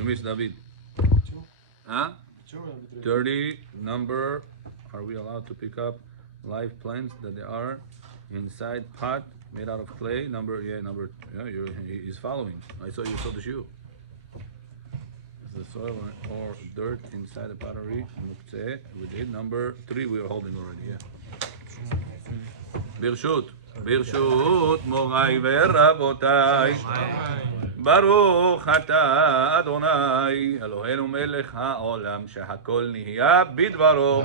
We missed David. Two. Huh? 30. 30 number. Are we allowed to pick up live plants that they are inside pot made out of clay? Number. He's following. I saw you saw the shoe. Is the soil or dirt inside the pottery? Muktzeh. We did. Number 3 we are holding already. Yeah. ברשות מוריי ורבותיי, ברוך אתה אדוני אלוהינו מלך העולם שהכל נהיה בדברו.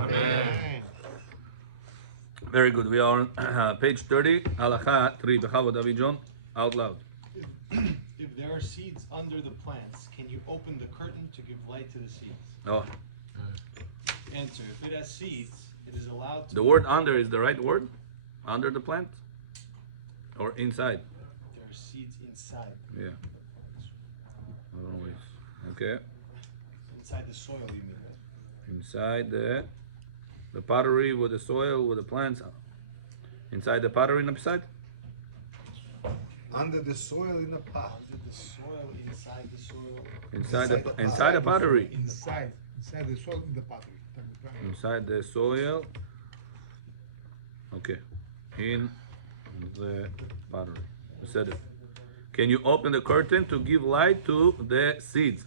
Very good. We are on page 30, הלכה 3. בכבוד David John, out loud. If there are seeds under the plants, can you open the curtain to give light to the seeds? Oh, Answer. If it has seeds, it is allowed to... the word under is the right word? Under the plant? Or inside? There are seeds inside. Yeah. Always. Okay. Inside the soil, you mean? Inside the pottery with the soil with the plants. Inside the pottery and upside? Under the soil in the pot. Under the soil, inside the soil. Inside the pottery. Inside the soil in the pottery. Inside the soil. Okay. In the pottery. You said it. Can you open the curtain to give light to the seeds?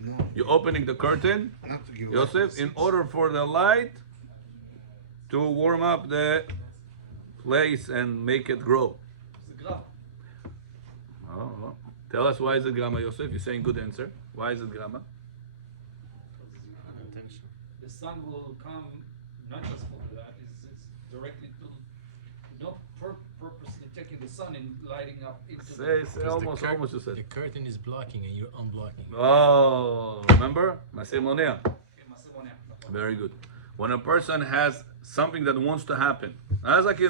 No. You're opening the curtain, Not to give Yosef, in order for the light to warm up the place and make it grow. Oh. Tell us why is it grama, Yosef? You're saying good answer. Why is it grama? The sun will come not just for that, it's directly to, not purposely taking the sun and lighting up into Say almost you said. The curtain is blocking and you're unblocking. Oh, remember? Masir Monea. Very good. When a person has something that wants to happen, as like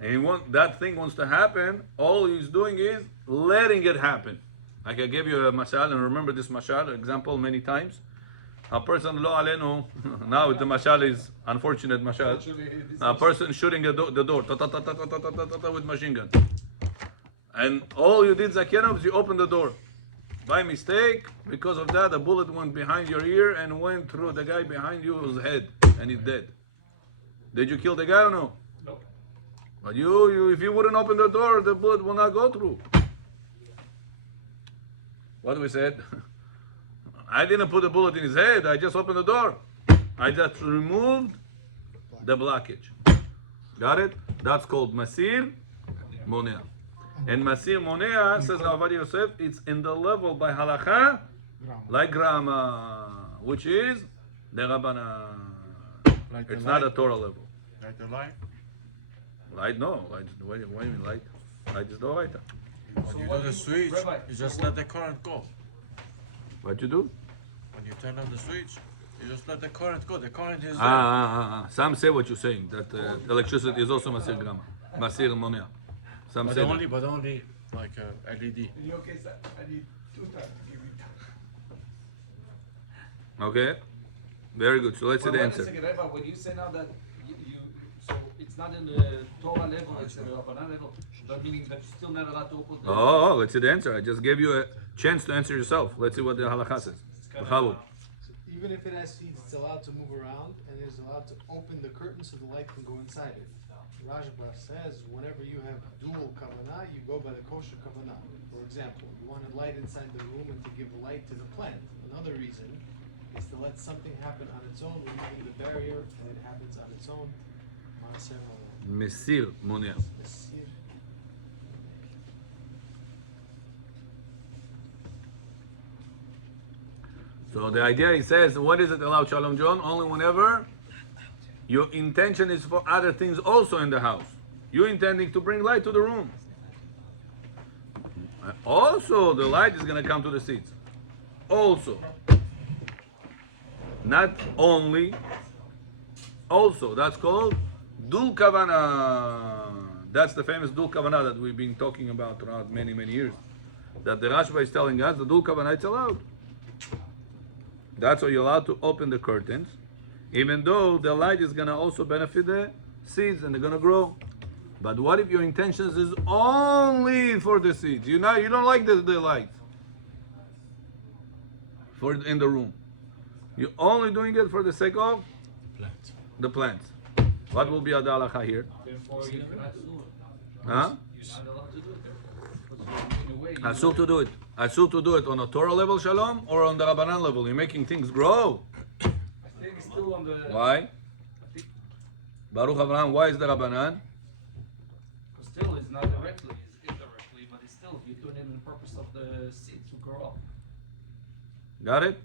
and that thing wants to happen, all he's doing is letting it happen. Like I gave you a mashal, and remember this mashal example many times. A person, lo alenu, now the mashal is unfortunate mashal. A person shooting the door with machine gun. And all you did, Zakirov, is you opened the door. By mistake, because of that, a bullet went behind your ear and went through the guy behind you's head, and he's dead. Did you kill the guy or no? No. But you, if you wouldn't open the door, the bullet will not go through. What we said? I didn't put a bullet in his head. I just opened the door. I just removed the blockage. Got it? That's called Masir Monea. And Masir Monea, says Ovadia Yosef, it's in the level by halacha, like grama, which is the Rabbana. Like It's the not light? a Torah level. Like the light? Light, no. Light, what do you mean light? Light is the light. When you do the switch, Rabbi, you just let the current go. What you do? When you turn on the switch, you just let the current go. The current is there. Some say what you're saying, that electricity is also Masir Grama. Masir Monea. Some But say only, that. but only like a LED. In your case, I need 2 times to give you Okay? Very good. So let's see the Wait a answer. second, Rabbi, when you say now that so it's not in the Torah level, it's in the Rabbanan level, but meaning that you're still not allowed to open the... Oh, let's see the answer. I just gave you a chance to answer yourself. Let's see what the halakha says. B'chavod. Even if it has seeds, it's allowed to move around and it is allowed to open the curtain so the light can go inside it. Rajba says whenever you have dual kavanah, you go by the kosher kavanah. For example, you wanted light inside the room and to give light to the plant. Another reason is to let something happen on its own, removing the barrier, and it happens on its own. Mesir Monea. So the idea, he says, what is it allowed, Shalom John? Only whenever your intention is for other things also in the house. You're intending to bring light to the room. Also, the light is going to come to the seeds. Also. Not only. Also. That's called Dul Kavana. That's the famous Dul Kavana that we've been talking about throughout many, many years. That the Rashba is telling us the Dul Kavana, it's allowed. That's why you're allowed to open the curtains, even though the light is going to also benefit the seeds and they're going to grow. But what if your intentions is only for the seeds? You don't like the light. for in the room. You're only doing it for the sake of Plant. the plants. What will be a halacha here? Therefore, you cannot do it. Huh? You're not allowed to do it, therefore. Because in a way, you Asur to do it. Asur to do it on a Torah level, Shalom, or on the Rabbanan level. You're making things grow. I think it's still on the. Why? I think Baruch Avraham, why is the Rabbanan? because still it's not directly, it's indirectly, but it's still you're doing it in the purpose of the seed to grow up. Got it?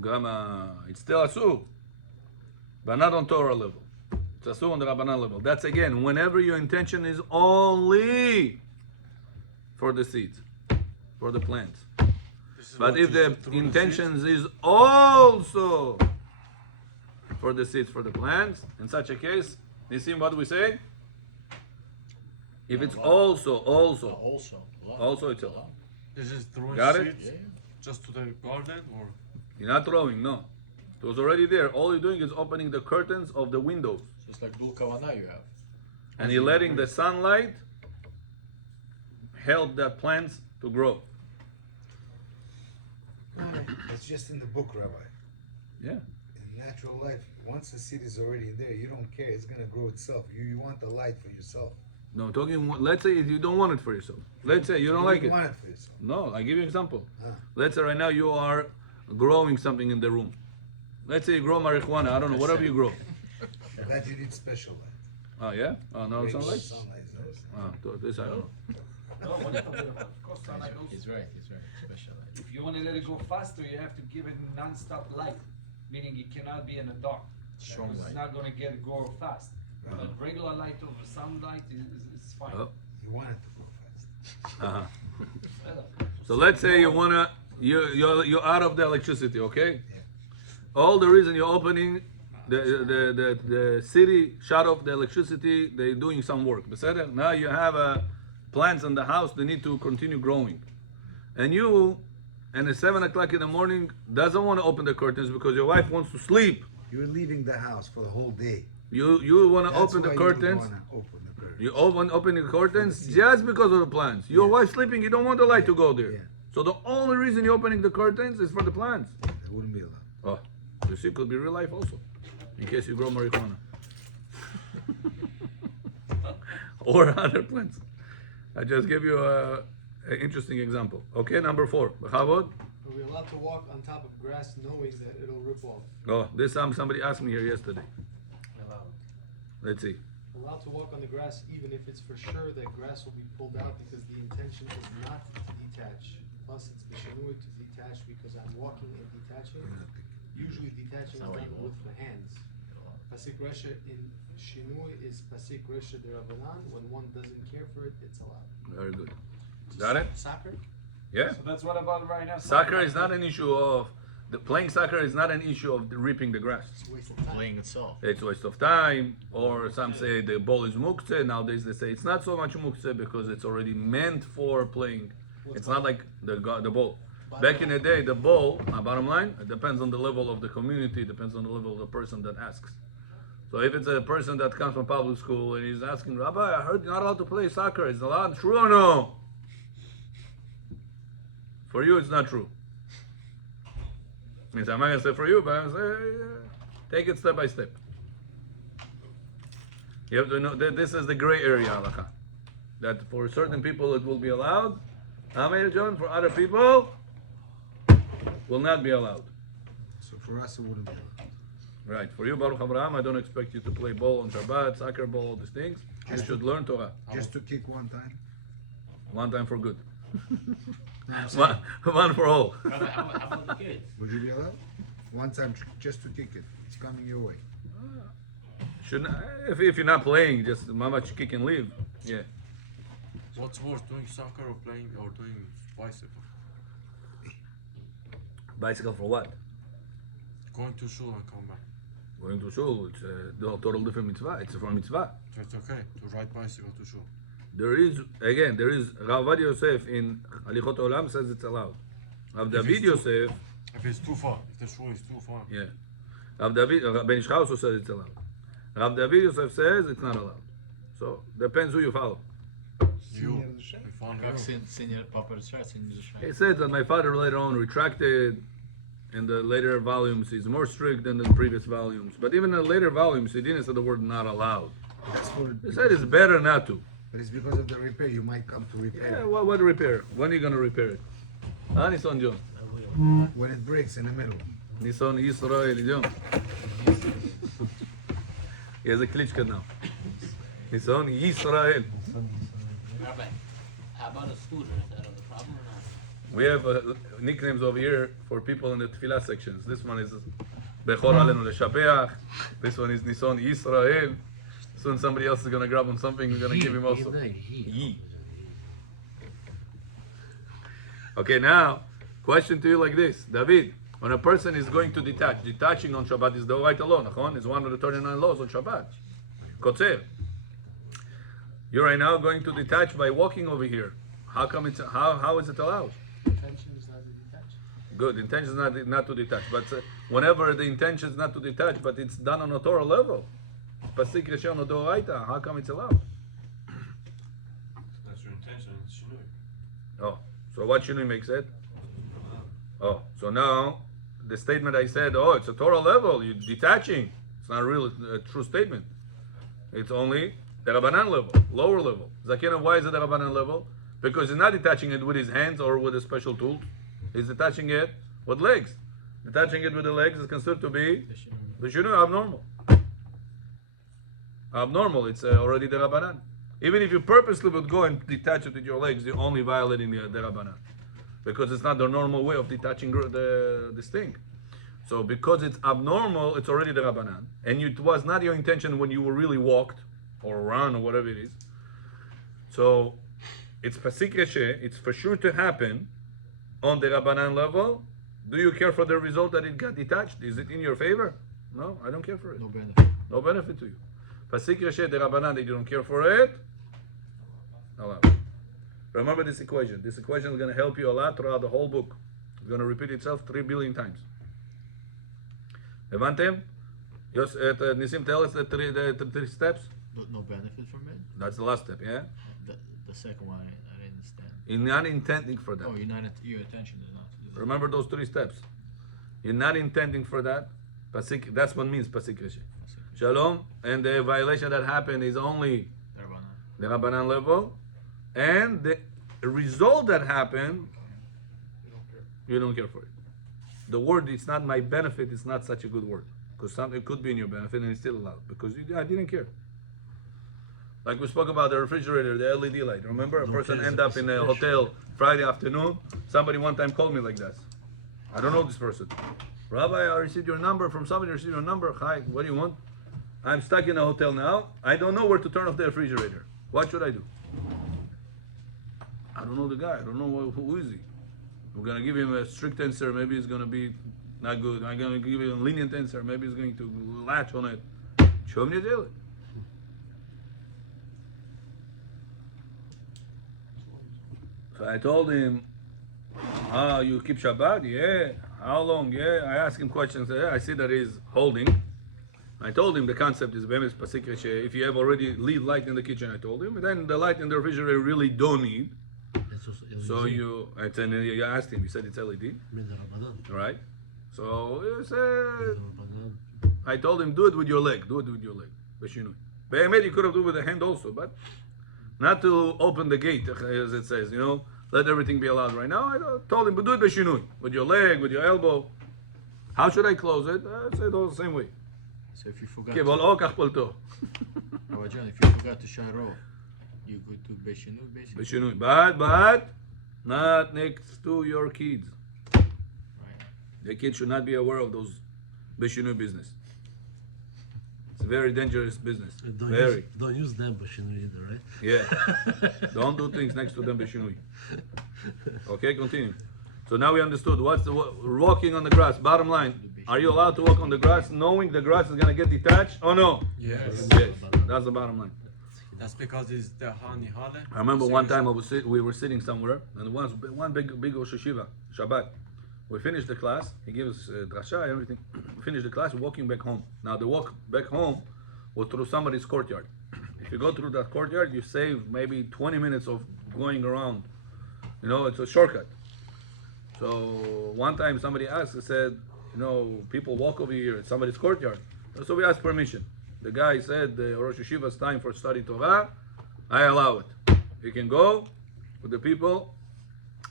Grama. It's still Asur, but not on Torah level. It's Asur on the Rabbanan level. That's again, whenever your intention is only for the seeds, for the plants. This is But what if is the through intentions is also for the seeds, for the plants, in such a case, you see what we say? If it's also, it's allowed. This is throwing Got it? seeds just to the garden or You're not throwing, no. It was already there. All you're doing is opening the curtains of the windows. Just like Dul Kavanah you have. And you're letting the sunlight help the plants to grow. It's just in the book, Rabbi. Yeah. In natural life, once the seed is already there, you don't care. It's gonna grow itself. You want the light for yourself. No, let's say you don't want it for yourself. Let's say you don't like You it. want it for yourself. No, I give you an example. Ah. Let's say right now you are growing something in the room. Let's say you grow marijuana, I don't know, whatever you grow. For that you need special light. Oh yeah? Oh no, Regular sunlight? sunlight is nice. This I don't know. No, what of course, sunlight goes. He's right, special. If you want to let it go faster, you have to give it non-stop light, meaning it cannot be in the dark. Strong Because it's light. not going to get grow fast. But regular light over sunlight is fine. Oh. You want it to grow fast. Uh-huh. So let's say you wanna you're out of the electricity, okay? All the reason you're opening the city shut off the electricity, they're doing some work. Beseder? Now you have plants in the house, they need to continue growing. And you, and at 7 o'clock in the morning, doesn't want to open the curtains because your wife wants to sleep. You're leaving the house for the whole day. You want to That's open the why you would curtains. wanna open the curtains. You open the curtains just because of the plants. Your wife's sleeping, you don't want the light to go there. Yeah. So the only reason you're opening the curtains is for the plants. They wouldn't be allowed. Oh, you see, it could be real life also. In case you grow marijuana. Or other plants. I just gave you an interesting example. Okay, number 4. Bechavod? Are we allowed to walk on top of grass knowing that it'll rip off? Oh, this somebody asked me here yesterday. Let's see. Allowed to walk on the grass even if it's for sure that grass will be pulled out because the intention is not to detach. Plus it's bishanui to detach because I'm walking and detaching. Usually detaching is done with the hands. Pasik Resha in Shinui is Pasik Resha de Rabbanan. When one doesn't care for it, it's allowed. Very good. Got it? Soccer? Yeah. So that's what about right now? Soccer is not an issue of playing soccer is not an issue of reaping the grass. It's a waste of time. Playing itself. It's a waste of time, or some say the ball is muktzeh. Nowadays they say it's not so much muktzeh because it's already meant for playing. It's not like the ball. Back in the day, the ball, bottom line, it depends on the level of the community, it depends on the level of the person that asks. So if it's a person that comes from public school and he's asking, Rabbi, I heard you're not allowed to play soccer. Is it allowed? True or no? For you, it's not true. Means I'm not gonna say for you, but I'm gonna say take it step by step. You have to know that this is the gray area, halakha. That for certain people it will be allowed. John, for other people will not be allowed. So for us, it wouldn't be allowed. Right. For you, Baruch Abraham, I don't expect you to play ball on Shabbat, soccer ball, all these things. You should learn Torah. Just to kick one time. One time for good. one for all. How about the kids? Would you be allowed? One time, just to kick it. It's coming your way. Shouldn't if you're not playing, just how much kick and leave. Yeah. what's worse, doing soccer or playing or doing bicycle? Bicycle for what? Going to shul and come back. Going to shul. It's a total different mitzvah. It's for mitzvah. So it's okay to ride bicycle to shul. There is Rabbi Ovadia Yosef in Alichot Olam says it's allowed. Rav David Yosef, If it's too far, if the shul is too far. yeah. Rav David Ben Ishcha also says it's allowed. Rav David Yosef says it's not allowed. So depends who you follow. You, we found Как you. senior Papa Richard, senior Richard. He said that my father later on retracted in the later volumes, he's more strict than the previous volumes. But even in the later volumes, he didn't say the word not allowed. That's for, He said it's better not to. but it's because of the repair. You might come to repair Yeah, what repair? When are you gonna repair it? Ah, Nissan John. when it breaks in the middle. Nissan Israel, John. He has a klitschka now. Nissan Israel. Rabbi, how about a scooter? Is that a problem or not? We have nicknames over here for people in the tefillah sections. This one is Bechor Alenu Leshabeach. This one is Nissan Israel. Soon somebody else is gonna grab on something. We're gonna give him also. Yi. Okay, now question to you like this, David. When a person is going to detach, detaching on Shabbat is the right law, nachon? It's one of the 39 laws on Shabbat. Kotzer. You're right now going to detach by walking over here. How come it's how is it allowed? Intention is not to detach. Good. Intention is not to detach, but whenever the intention is not to detach, but it's done on a Torah level, pasik rishon or doraita, how come it's allowed? That's your intention. It's shinui. Oh, so what shinui makes it? Oh, so now the statement I said, oh, it's a Torah level, you're detaching. It's not really a true statement. It's only the Rabbanan level, lower level. Zakina, why is it the Rabbanan level? Because he's not detaching it with his hands or with a special tool. He's detaching it with legs. Detaching it with the legs is considered to be the shinui abnormal. Abnormal, it's already the Rabbanan. Even if you purposely would go and detach it with your legs, you're only violating the Rabbanan. Because it's not the normal way of detaching this thing. So because it's abnormal, it's already the Rabbanan. And it was not your intention when you were really walked, or run, or whatever it is. So it's pasik reshe, it's for sure to happen on the Rabbanan level. Do you care for the result that it got detached? Is it in your favor? No, I don't care for it. No benefit. No benefit to you. Pasik reshe, the Rabbanan, that you don't care for it, allow. Remember this equation. This equation is going to help you a lot throughout the whole book. It's going to repeat itself 3 billion times. Evantem? Yes, Nisim, tell us the three steps. No benefit from it? That's the last step, yeah? The second one, I didn't understand. You're not intending for that. Oh, your attention is not to do that. Remember those 3 steps. You're not intending for that. Pasik, that's what means pasik reshe. Shalom, and the violation that happened is only the Rabbanan level, and the result that happened, you don't care for it. The word, it's not my benefit, it's not such a good word. Because something could be in your benefit and it's still allowed. Because I didn't care. Like we spoke about the refrigerator, the LED light. Remember, a person ended up in a hotel Friday afternoon. Somebody one time called me like that. I don't know this person. Rabbi, I received your number from somebody. I received your number. Hi, what do you want? I'm stuck in a hotel now. I don't know where to turn off the refrigerator. What should I do? I don't know the guy. I don't know who is he. We're gonna give him a strict answer. Maybe it's gonna be not good. I'm gonna give him a lenient answer. Maybe he's going to latch on it. Show me the daily. So I told him, you keep Shabbat? Yeah. How long? Yeah. I asked him questions. Yeah, I see that he's holding. I told him the concept is bemis pasik reshe. If you have already lead light in the kitchen, I told him. And then the light in the refrigerator really don't need. So you, and then you asked him. He said it's LED. Right. So you said, I told him, do it with your leg. Do it with your leg. Beshinui. Be'emet, you could have done it with the hand also, but not to open the gate, as it says, let everything be allowed right now. I told him, but do it beshinui, with your leg, with your elbow. How should I close it? I said all the same way. So if you forgot Beshinui, John, if you forgot to shower off, you go to Beshinu, basically. but not next to your kids. Right. The kids should not be aware of those Beshinui business. It's a very dangerous business. Don't use them Bashinui either, right? Yeah. Don't do things next to them Beshinui. Okay, continue. So now we understood what's the walking on the grass. Bottom line, are you allowed to walk on the grass knowing the grass is going to get detached? Oh no. Yes. Yes. That's the bottom line. That's because it's the Hani Hale. I remember one time we were sitting somewhere, and one big Rosh Hashiva, Shabbat. We finished the class. He gives drasha and everything. We finished the class. We're walking back home. Now the walk back home was through somebody's courtyard. If you go through that courtyard, you save maybe 20 minutes of going around. It's a shortcut. So one time somebody asked, he said, people walk over here, it's somebody's courtyard. So we asked permission. The guy said, Rosh Yeshiva's time for study Torah, I allow it. You can go with the people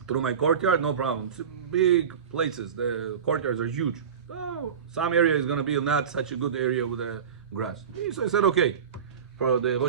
through my courtyard, no problem. It's big places, the courtyards are huge. So some area is going to be not such a good area with the grass. So I said, okay. For the Rosh